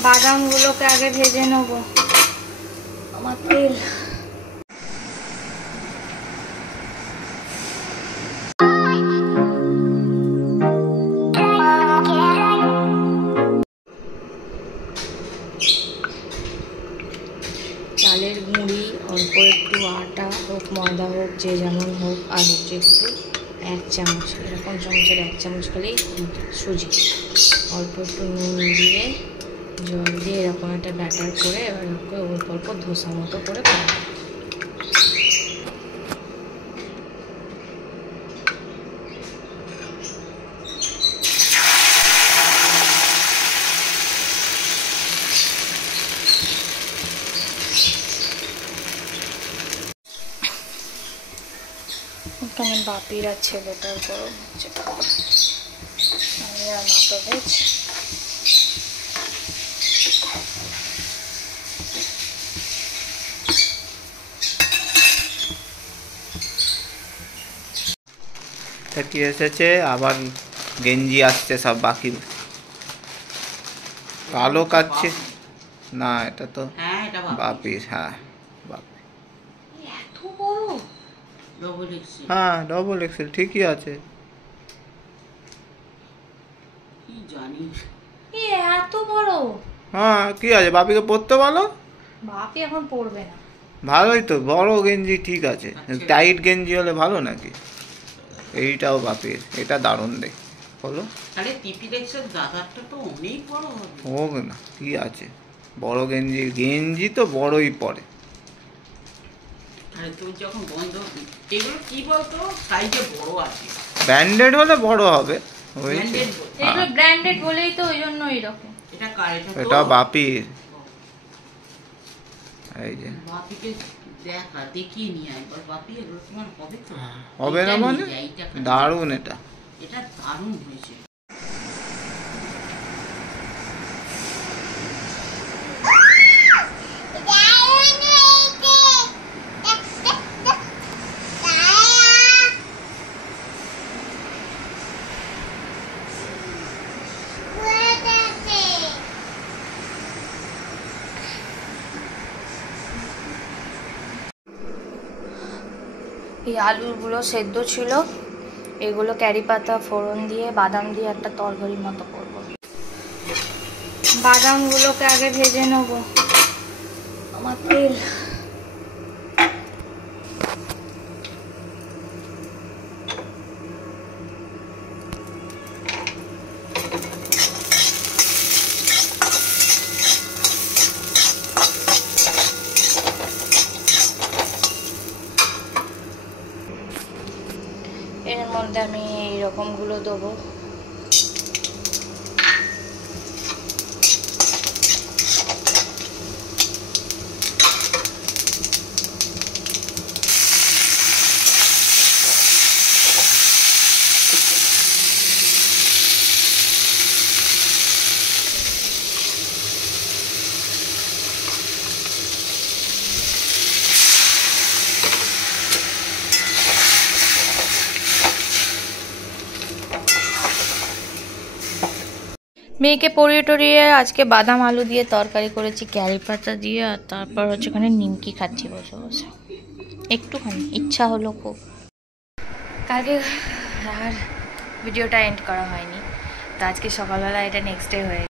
বাদামগুলোকে আগে ভেজে নেব। আমার তেল চালের গুঁড়ি, অল্প একটু আটা হোক ময়দা হোক যে যেমন হোক, আর হচ্ছে একটু 1 চামচ, এরকম চামচের 1 চামচ খালি সুজি, অল্প একটু নুন দিয়ে জল দিয়ে এরকম একটা ব্যাটার করে এবার অল্প অল্প ধোসা মতো করে বানাবো। এখানে বাপির আর ছেলেটার গরম হচ্ছে, আমি আর মাতো ভেজ। কি এসেছে আবার গেঞ্জি আসছে সব বাকি কালো কাচ্ছে না, এটা তো বাপির। হ্যাঁ বাপি, হ্যাঁ ডবল এক্সেল ঠিকই আছে। এত বড়? হ্যাঁ কি আছে, বাপিকে পরতে বলো। বাপি এখন পরবে না। ভালোই তো, বড় গেঞ্জি ঠিক আছে, টাইট গেঞ্জি হলে ভালো নাকি? এইটাও বাপির, এটা দারুণ দেখ বলো। আরে টিপি দেখছো দাদারটা তো অনেক বড় হবে। হোক না, কি আছে, বড় গেঞ্জি, গেঞ্জি তো বড়ই পরে। আরে তুমি যখন বন্ধ, এগুলো কি বলতো সাইজে বড় আছে, ব্র্যান্ডেড হলে বড় হবে। এগুলো ব্র্যান্ডেড বলেই তো ওই জন্য এরকম। এটা কার? এটা বাপির। এই যে বাপিকে দেখা দেখিয়ে নিয়ে একবার, বাপি এগুলো তোমার হবে তো? হবে না মানে? দারুণ, এটা এটা দারুণ হয়েছে। এই আলুগুলো সেদ্ধ ছিল, এগুলো ক্যারি পাতা ফোড়ন দিয়ে বাদাম দিয়ে একটা তরকারির মতো করব। বাদামগুলোকে আগে ভেজে নেব। আমার তেল এর মধ্যে আমি এইরকমগুলো দেবো। মেয়েকে পরিয়ে টরিয়ে আজকে বাদাম আলু দিয়ে তরকারি করেছি ক্যারি পাতা দিয়ে, আর তারপর হচ্ছে ওখানে নিমকি খাচ্ছি বসে বসে, একটুখানি ইচ্ছা হলো খুব। কালকে আর ভিডিওটা এন্ড করা হয়নি, তো আজকে সকালবেলা এটা নেক্সট ডে হয়ে